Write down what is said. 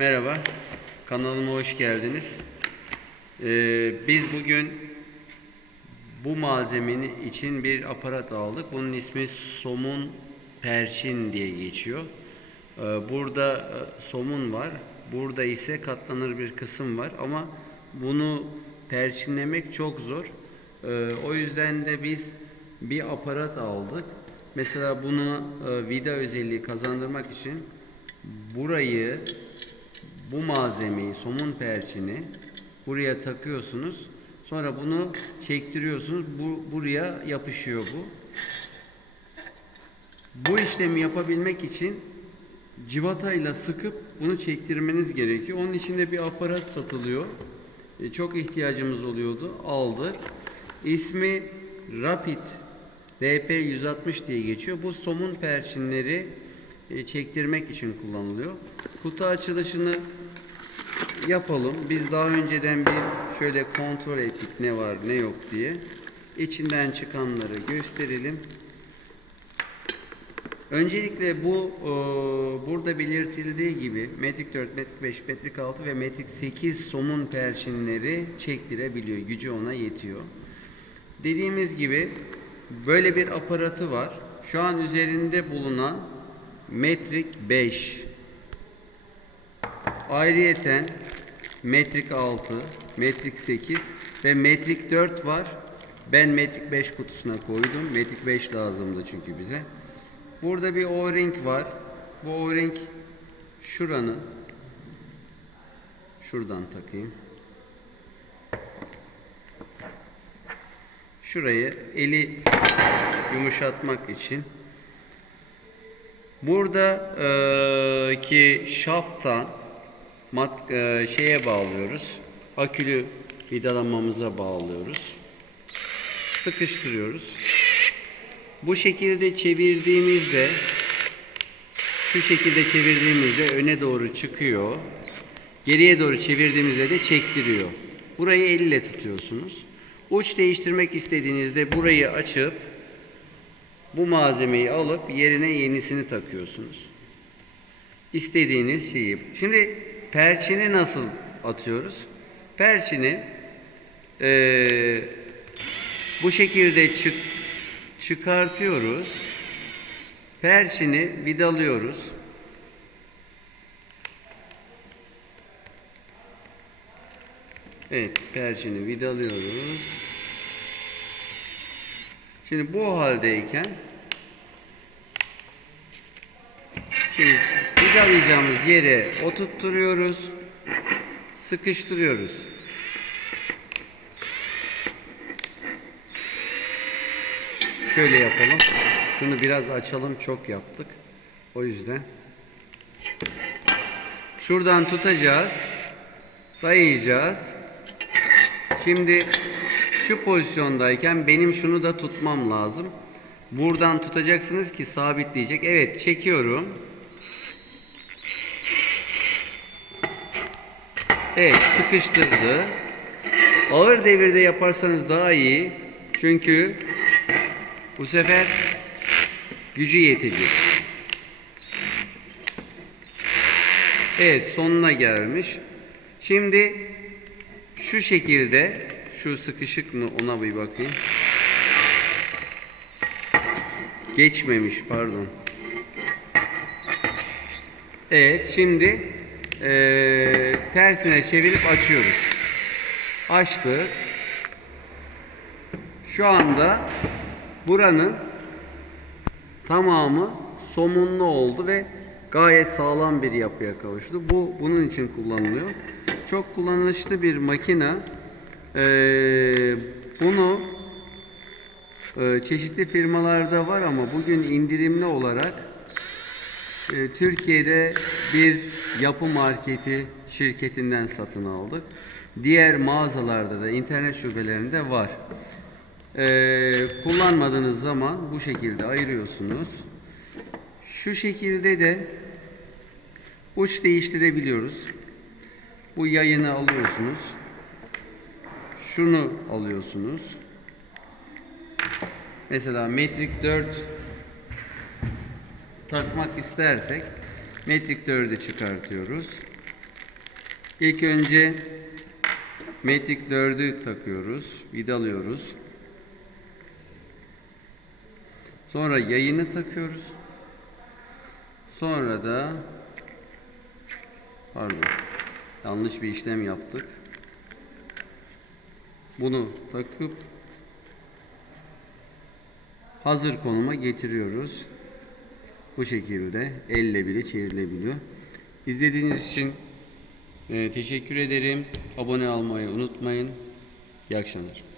Merhaba, kanalıma hoş geldiniz. Ee, biz bugün bu malzemenin için bir aparat aldık. Bunun ismi somun perçin diye geçiyor. Ee, burada e, somun var, burada ise katlanır bir kısım var ama bunu perçinlemek çok zor. Ee, o yüzden de biz bir aparat aldık. Mesela bunu e, vida özelliği kazandırmak için burayı bu malzemeyi, somun perçini buraya takıyorsunuz. Sonra bunu çektiriyorsunuz. Bu buraya yapışıyor bu. Bu işlemi yapabilmek için civatayla sıkıp bunu çektirmeniz gerekiyor. Onun için de bir aparat satılıyor. E, Çok ihtiyacımız oluyordu. Aldık. İsmi Rapid RP160 diye geçiyor. Bu somun perçinleri çektirmek için kullanılıyor. Kutu açılışını yapalım. Biz daha önceden bir şöyle kontrol ettik ne var ne yok diye. İçinden çıkanları gösterelim. Öncelikle bu e, burada belirtildiği gibi metrik 4, metrik 5, metrik 6 ve metrik 8 somun perçinleri çektirebiliyor. Gücü ona yetiyor. Dediğimiz gibi böyle bir aparatı var. Şu an üzerinde bulunan metrik 5 Ayrıyeten metrik 6, metrik 8 ve metrik 4 var. Ben metrik 5 kutusuna koydum. Metrik 5 lazımdı çünkü bize. Burada bir O-ring var. Bu O-ring şuranın şuradan takayım. Şurayı eli yumuşatmak için Burada eee, ki şaftan mat, eee, şeye bağlıyoruz. Akülü vidalamamıza bağlıyoruz. Sıkıştırıyoruz. Bu şekilde çevirdiğimizde şu şekilde çevirdiğimizde öne doğru çıkıyor. Geriye doğru çevirdiğimizde de çektiriyor. Burayı elle tutuyorsunuz. Uç değiştirmek istediğinizde burayı açıp bu malzemeyi alıp yerine yenisini takıyorsunuz. İstediğiniz şeyi. Şimdi perçini nasıl atıyoruz? Perçini eee, bu şekilde çık, çıkartıyoruz. Perçini vidalıyoruz. Evet, perçini vidalıyoruz. Şimdi bu haldeyken şimdi vidalayacağımız yere oturtturuyoruz. Sıkıştırıyoruz. Şöyle yapalım. Şunu biraz açalım. Çok yaptık. O yüzden. Şuradan tutacağız. Dayayacağız. Şimdi şu pozisyondayken benim şunu da tutmam lazım. Buradan tutacaksınız ki sabitleyecek. Evet çekiyorum. Evet sıkıştırdı. Ağır devirde yaparsanız daha iyi. Çünkü bu sefer gücü yetecek. Evet sonuna gelmiş. Şimdi şu şekilde şu sıkışık mı ona bir bakayım. Geçmemiş pardon. Evet şimdi eee, tersine çevirip açıyoruz. Açtık. Şu anda buranın tamamı somunlu oldu ve gayet sağlam bir yapıya kavuştu. Bu bunun için kullanılıyor. Çok kullanışlı bir makine. Ee, bunu e, çeşitli firmalarda var ama bugün indirimli olarak e, Türkiye'de bir yapı marketi şirketinden satın aldık. Diğer mağazalarda da internet şubelerinde var. Ee, kullanmadığınız zaman bu şekilde ayırıyorsunuz. Şu şekilde de uç değiştirebiliyoruz. Bu yayını alıyorsunuz. Şunu alıyorsunuz. Mesela metrik 4 takmak istersek metrik 4'ü çıkartıyoruz. İlk önce Matic 4'ü takıyoruz, vidalıyoruz. Sonra yayını takıyoruz. Sonra da pardon yanlış bir işlem yaptık. Bunu takıp hazır konuma getiriyoruz. Bu şekilde elle bile çevrilebiliyor. İzlediğiniz için e, teşekkür ederim. Abone olmayı unutmayın. İyi akşamlar.